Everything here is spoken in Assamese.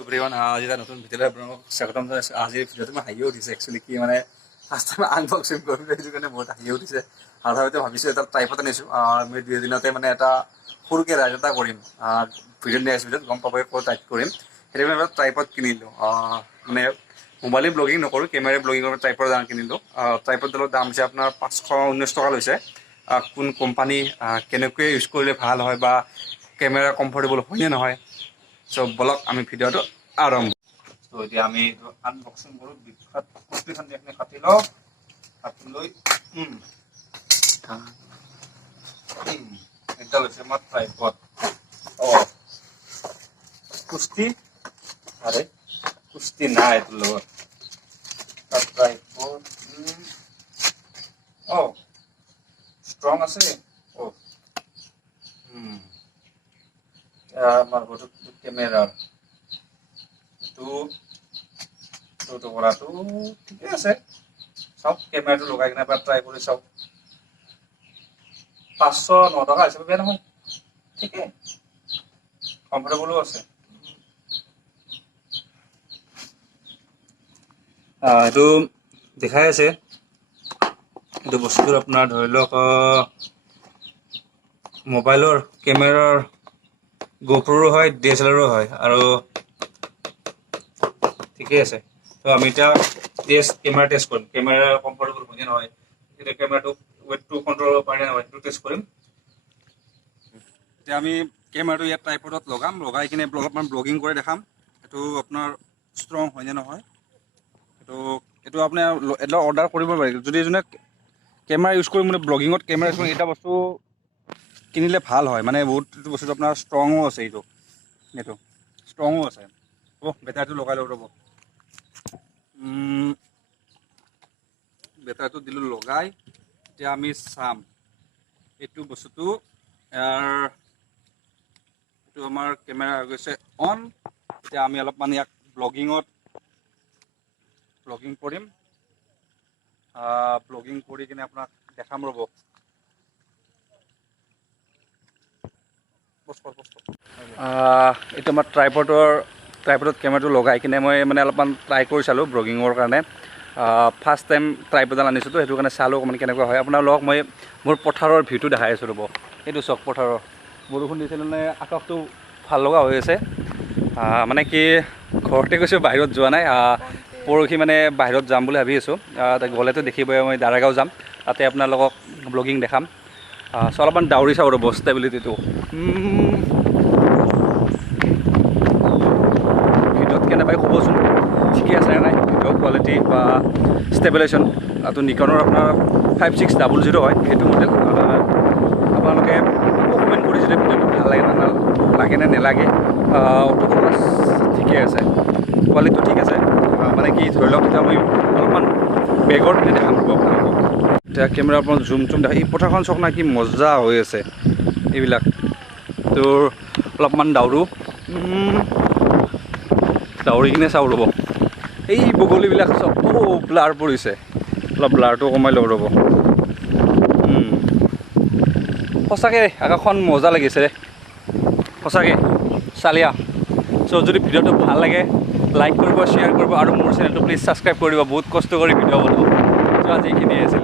এভৰিৱান আজি এটা নতুন ভিডিঅ'লৈ আপোনালোকক স্বাগতম জনাইছোঁ। আজিৰ ভিডিঅ'টো মই হাঁহিয়ে উঠিছে একচুৱেলি কি মানে ফাৰ্ষ্ট টাইম আনবক্সিং কৰিম সেইটো কাৰণে বহুত হাঁহিয়ে উঠিছে। আৰু হয়তো ভাবিছোঁ এটা ট্ৰাইপড আনিছোঁ মই 2 দিনতে মানে এটা সৰুকৈ ৰাইড এটা কৰিম ভিডিঅ' নেক্সট ভিডিঅ'ত গম পাব ক'ত ৰাইড কৰিম। সেইটো কাৰণে এটা ট্ৰাইপড কিনিলোঁ মানে মোবাইলে ব্লগিং নকৰোঁ কেমেৰাই ব্লগিঙৰ ট্ৰাইপড কিনিলোঁ। ট্ৰাইপডডালৰ দাম হৈছে আপোনাৰ 519 টকা লৈছে। কোন কোম্পানী কেনেকৈ ইউজ কৰিলে ভাল হয় বা কেমেৰা কমফৰ্টেবল হয়নে নহয় চ' বলক আমি ভিডিঅ'টো আৰম্ভ। চ' এতিয়া আমি এইটো আনবক্সিং কৰোঁ। বিখ্যাত কুস্তিখন আপুনি কাটি লওঁ। কাটি লৈ এটা লৈছে আমাৰ ট্ৰাইপড। কুস্তি আৰে কুস্তি নাই এইটোৰ লগত ট্ৰাইপড ষ্ট্ৰং আছে। আমাৰ ঘৰটো কেমেৰাৰ এইটো কৰাটো ঠিকে আছে। চাওক কেমেৰাটো লগাই কিনে এবাৰ ট্ৰাই কৰি চাওক। 509 টকা হিচাপে বেয়া নহয়, ঠিকে কমফৰ্টেবলো আছে। এইটো দেখাই আছে এইটো বস্তুটো আপোনাৰ ধৰি লওক মোবাইলৰ কেমেৰাৰ গোপ্ৰ'ৰো হয় DSLRৰো হয় আৰু ঠিকে আছে। তো আমি এতিয়া কেমেৰা টেষ্ট কৰিম। কেমেৰা কমফৰ্টেবল হয়নে নহয়, এতিয়া কেমেৰাটো ৱেটটো কণ্ট্ৰল কৰিব পাৰে নহয় সেইটো টেষ্ট কৰিম। এতিয়া আমি কেমেৰাটো ইয়াত ট্ৰাইপডত লগাই কিনে অলপমান ব্লগিং কৰি দেখাম এইটো আপোনাৰ ষ্ট্ৰং হয়নে নহয়। এইটো আপোনাৰ এটা অৰ্ডাৰ কৰিব পাৰি যদি যোনে কেমেৰা ইউজ কৰিম মানে ব্লগিঙত কেমেৰা ইউজ কৰিম এটা বস্তু কিনিলে ভাল হয় মানে বহুত বস্তুটো আপোনাৰ ষ্ট্ৰঙো আছে। এইটো ষ্ট্ৰঙো আছে। হ'ব বেটাৰীটো লগাই লওঁ ৰ'ব। বেটাৰীটো দিলোঁ লগাই। এতিয়া আমি চাম এইটো বস্তুটো এইটো আমাৰ কেমেৰা হৈ গৈছে অন। এতিয়া আমি অলপমান ইয়াক ব্লগিং কৰিম। ব্লগিং কৰি কিনে আপোনাক দেখাম ৰ'ব। এইটো আমাৰ ট্ৰাইপডত কেমেৰাটো লগাই কিনে মই মানে অলপমান ট্ৰাই কৰি চালোঁ ব্লগিঙৰ কাৰণে। ফাৰ্ষ্ট টাইম ট্ৰাইপডডাল আনিছোঁতো সেইটো কাৰণে চালোঁ অকণমান কেনেকুৱা হয়। আপোনাৰ লগ মই মোৰ পথাৰৰ ভিউটো দেখাই আছোঁ ৰ'ব। এইটো চাওক পথাৰৰ বৰষুণ দিছিল মানে আকাশটো ভাল লগা হৈ আছে। মানে কি ঘৰতে গৈছোঁ বাহিৰত যোৱা নাই। পৰহি মানে বাহিৰত যাম বুলি ভাবি আছোঁ। গ'লেতো দেখিবই মই দাৰাগাঁও যাম তাতে আপোনালোকক ব্লগিং দেখাম। চ' অলপমান ডাউৰি চাওঁ ৰ'ব ষ্টেবিলিটিটো। ভিডিঅ'ত কেনেবাকৈ ক'বচোন ঠিকে আছে নে নাই ভিডিঅ' কোৱালিটি বা ষ্টেবিলাইজেশ্যন। এইটো নিকনৰ আপোনাৰ 5600 হয় সেইটো মডেল। আপোনালোকে কমেণ্ট কৰি যদি ভিডিঅ'টো ভাল লাগে নে নালাগে। অটোফোকাছ ঠিকে আছে, কোৱালিটিটো ঠিক আছে। মানে কি ধৰি লওক এতিয়া মই অলপমান বেগৰ পিনে দেখাম ৰ'ব আপোনালোকক। এতিয়া কেমেৰা আপোনাৰ জুম দেখা এই পথাৰখন চাওক না কি মজা হৈ আছে। এইবিলাক তোৰ অলপমান দাউৰি কিনে চাওঁ ৰ'ব। এই বগলীবিলাক চব ব্লাৰ পৰিছে, অলপ ব্লাৰটো কমাই লওঁ ৰ'ব। সঁচাকৈ আকাশখন মজা লাগিছে সঁচাকৈ চালিয়া। চ' যদি ভিডিঅ'টো ভাল লাগে লাইক কৰিব, শ্বেয়াৰ কৰিব আৰু মোৰ চেনেলটো প্লিজ ছাবস্ক্ৰাইব কৰি দিব। বহুত কষ্ট কৰি ভিডিঅ' বনাওঁ। চ' আজি এইখিনিয়ে আছিলে।